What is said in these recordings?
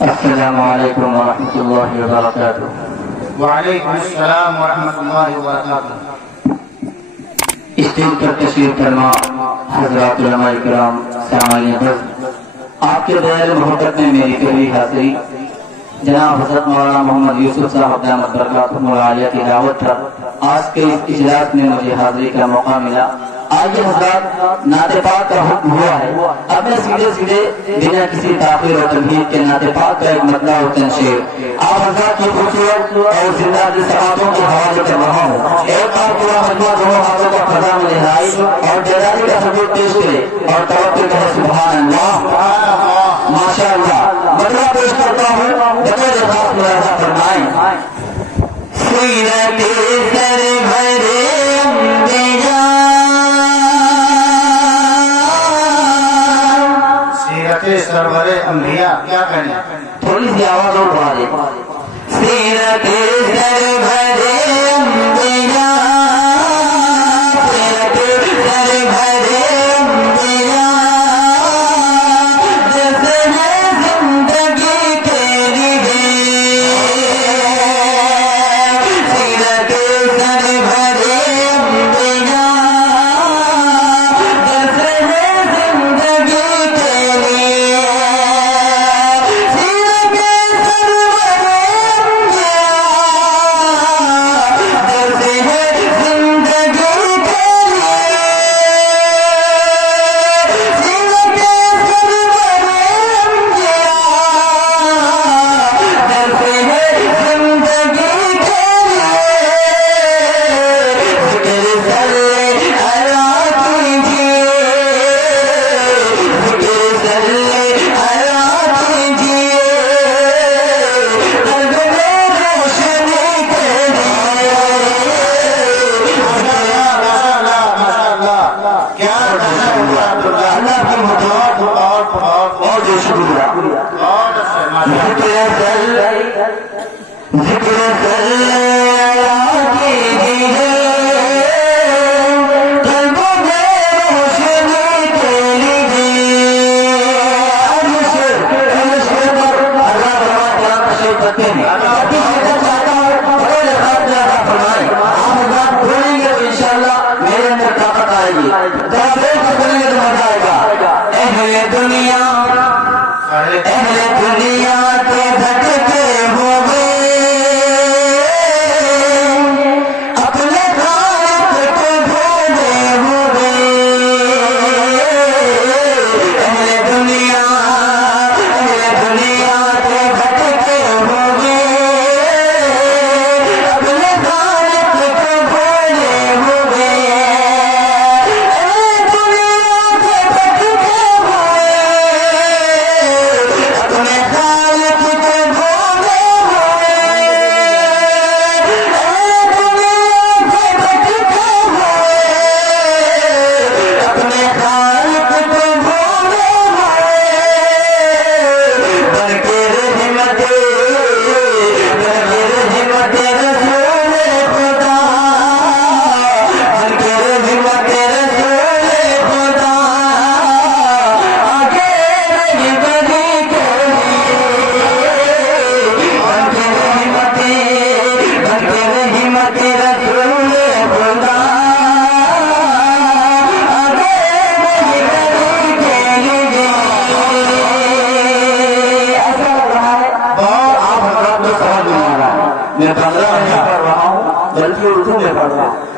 السلام علیکم ورحمۃ اللہ وبرکاتہ۔ وعلیکم السلام ورحمۃ اللہ وبرکاتہ۔ اسٹیج پر تشریف فرما حضرات علماء کرام، سامعین عزیز، آپ کے دائرۂ محبت میں میری پہلی حاضری جناب حضرت مولانا محمد یوسف صاحب دامت برکاتہم العالیہ کی دعوت پر آج کے اس اجلاس میں مجھے حاضری کا موقع ملا۔ آج حضرات نعت پاک کا حکم ہوا ہے، اب میں سیدھے سیدھے بنا کسی تاخیر و تمہید کے نعت پاک کا ایک مطلع و تنشیر آپ حضرات کی خوبصورت اور زندہ دل سماعتوں کے حوالے کر رہا ہوں۔ ایک بار پورا مجموعہ دونوں ہاتھوں کا فضا میں لہرائی اور جلالی کا ثبوت پیش کرے اور توقع کرے سبحان اللہ، ماشاء اللہ۔ مطلع پیش کرتا ہوں، بطور خاص ملاحظہ فرمائیں۔ سیرت سرور انبیاء، سرور انبیاء کیا کہنے؟ تھوڑی سی آواز اور بڑھا دے۔ سیرت سرور انبیاء، سیرت سرور انبیاء، جیسے ہے زندگی کے لیے، سیرت سرور انبیاء، جیسے ہے زندگی کے لیے،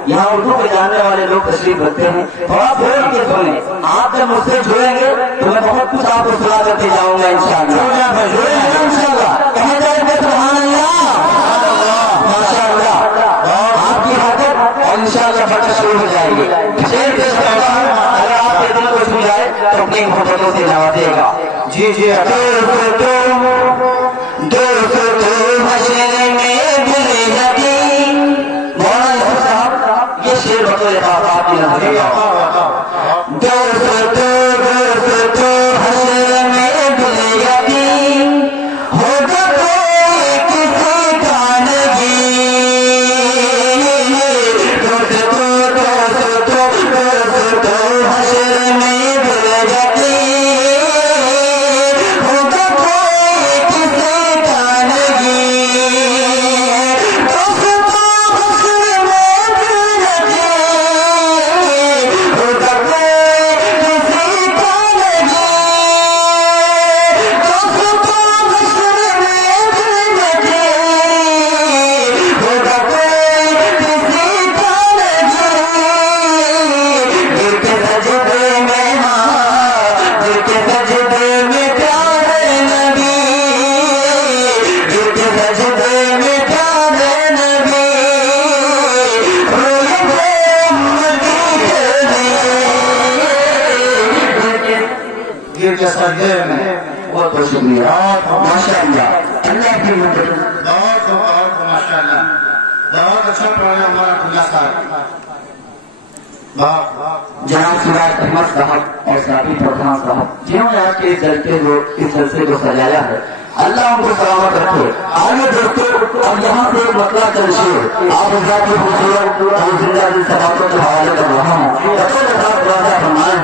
یہاں اردو میں جاننے والے لوگ تشریف رکھتے ہیں، تھوڑا بول کے سنیں۔ آپ جب مجھ سے جڑیں گے تو میں بہت کچھ آپ کو سنا کرتے جاؤں گا انشاءاللہ۔ کہا جائے گا سبحان اللہ، ماشاء اللہ، آپ کی حرکت اور انشاءاللہ فتح شروع ہو جائے گی۔ شعر پیش کرتا ہوں، اگر آپ کے دل کو چھو جائے تو اپنی محبتوں سے نوازے گا۔ جی جی ہو سجدے میں. بہت بہت شکریہ. ماشاء اللہ. اللہ کی مدد. بہت ماشاء اللہ. بہت اچھا پڑھا ہمارا اللہ صاحب. جناب سراج احمد صاحب اور ساتھی پردھان صاحب جنہوں نے آج کے اس جلسے کو سجایا ہے، اللہ ان کو سلامت رکھے. آگے دوستوں اور یہاں سے ایک مسئلہ چلشی آپ حضرات کی خوبصورت اور زندہ دل ثقافتوں کے حوالے کر رہا ہوں. فرمائیں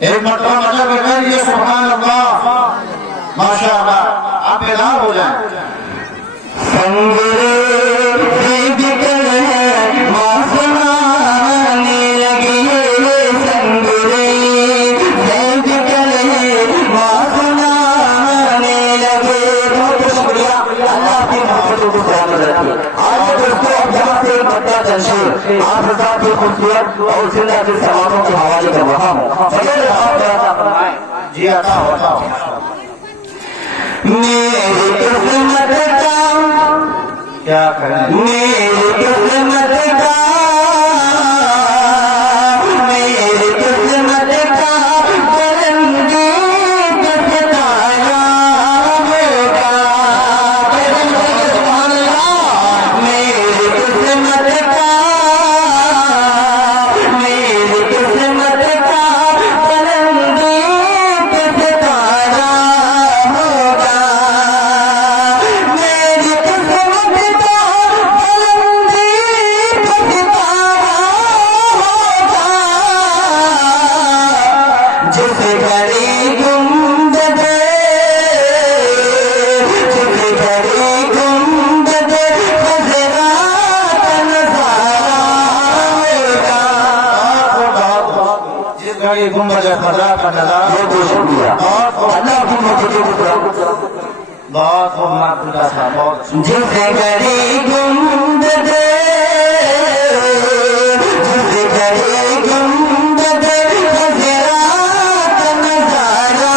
ایک مرتبہ مطلب ہے یہ سبحان اللہ ماشاءاللہ آپ بیدار ہو جائیں. آپ حضرات کی خوبصورت اور زندہ دل سوالوں کے حوالے کر رہا ہوں. جی عطا ہوتا ہوں. میری قسمت کا کیا کریں میری قسمت کا میری قسمت کا کرنگی کس تایا ہوگا. میری قسمت کا میری قسمت کا کرنگی کس تایا ہوگا. میری قسمت کا کرنگی کس تایا ہوگا. جس گھڑی گنبد جس گھڑی گنبد خضرا کا نظارہ ہوگا. جس گھڑی گنبد خضرا کا نظارہ. بہت بہت شکریہ. اللہ کی بہت خوب معقولہ تھا. بہت جس گھڑی گنبد جس گھڑی گنبد خضرا کا نظارہ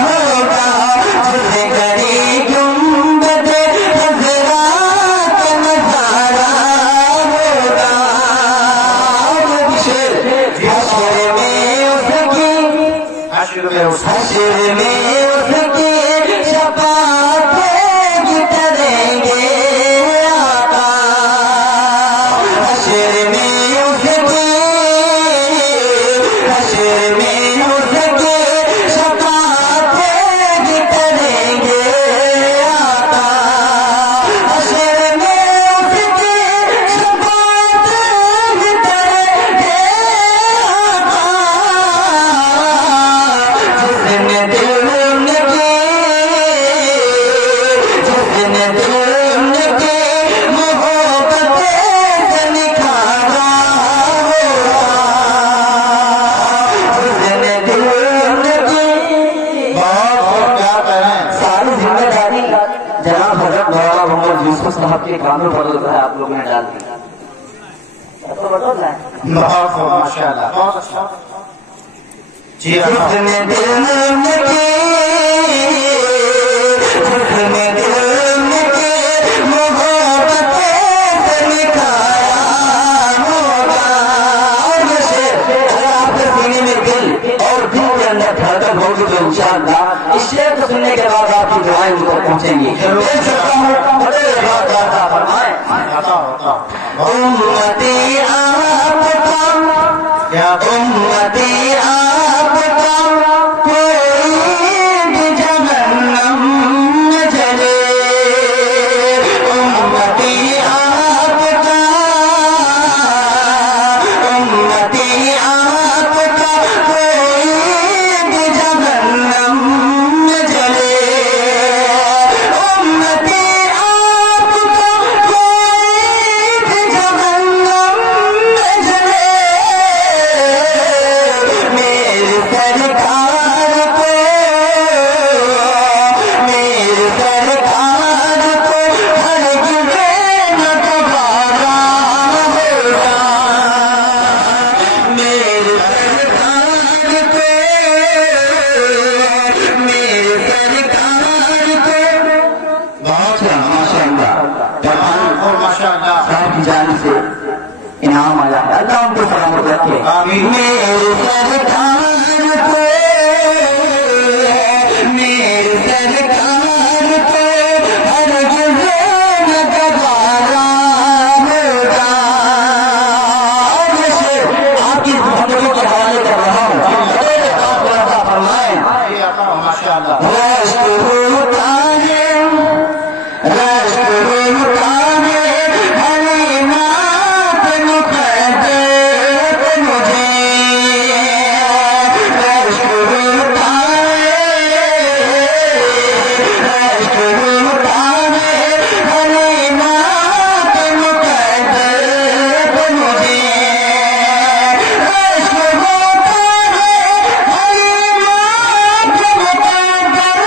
ہوگا. جس گھڑی گنبد خضرا کا نظارہ ہوگا. حشر میں اس کی حشر میں اس حشر میں اس کی شفاعتیں کریں گے آقا. حشر میں اس کی حشر میں اس کی شفاعتیں کریں گے آقا. حشر میں اس کی شفاعتیں کریں گے آقا. جس نے دل کی جس نے دل کی محبت سے نکھارا ہوگا. جس نے دل کی بہت خوب. کیا کریں ساری ذمہ داری جناب حضرت مولانا محمد یوسف صاحب کے کاموں پر جو ہے آپ لوگوں نے ڈال دی. تو بتاؤ نا. بہت خوب ماشاء اللہ. بہت اچھا. جی جس عطا. نے دل کی جس نے دل کی محبت سے نکھارا ہوگا. اور یہ شعر اگر آپ کے سینے میں دل اور دل کے اندر دھڑکن ہوگی تو انشاءاللہ اس شعر کو سننے کے بعد آپ کی دعائیں مجھ تک پہنچیں گی. میں چاہتا ہوں بڑے بات عطا فرمائیں. عطا ہوتا. امتی آپ کا کیا امتی آپ کا کوئی بھی جہنم نہ جلے. امتی آپ کا امتی آپ کا کوئی بھی جہنم نہ جلے. امتی آپ کا کوئی بھی جہنم نہ جلے. میرے سرکار کو میرے سرکار کو ہرگز نہ دوبارہ ہوگا. میرے سرکار کو میرے سرکار کو بہت ماشاء اللہ خوب ماشاء اللہ. صاحب کی جانب سے انعام آیا ہے. اللہ ان کو سلامت رکھے. آمین. میرے سرکار کو میرے سرکار کو ہرگز نہ دوبارہ ہوگا. اور یہ شعر آپ کی زندگی کے حوالے کر رہا ہوں. آپ عطا فرمائیں. جی عطا ماشاء اللہ. رشک ہوتا ہے رشک ہوتا ہے ہری نات مقدس مجھے. رشک ہوتا ہے رشک ہوتا ہے ہری نات مقدس مجھے. رشک ہوتا ہے ہری نات مقدس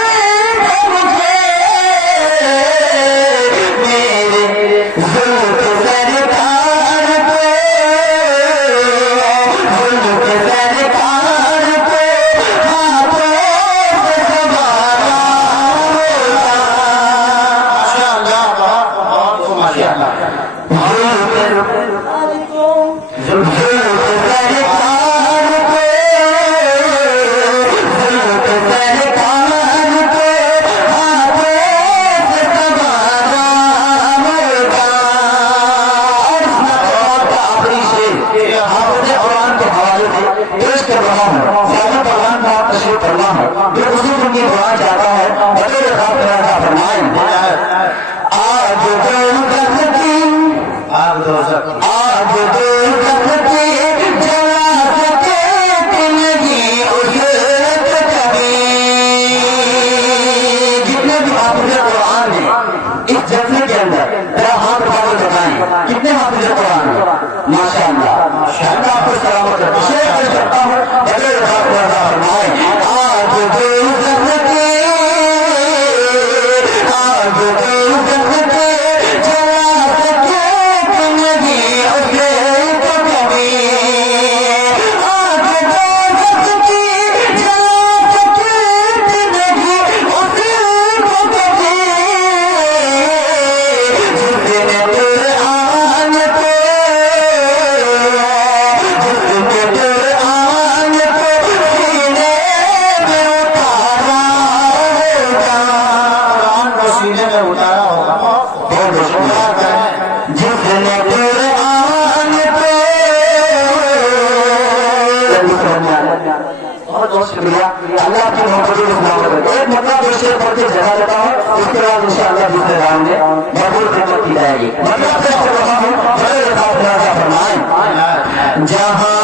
حافظ قرآن ہیں اس جلسے کے اندر؟ ذرا ہاتھ اٹھا کر بتائیں کتنے حافظ قرآن ہیں؟ ماشاء اللہ اللہ آپ کو سلامت رکھے. شیخ کر سکتا ہوں بغیر فرمائیں آج اللہ کی محبت ایک مطلب جو شیخ پڑھ کے جگہ لیتا ہوں اس کے بعد انشاءاللہ دوسرے راؤنڈ میں بھرپور خدمت کی جائے گی. مطلب فرمائیں جہاں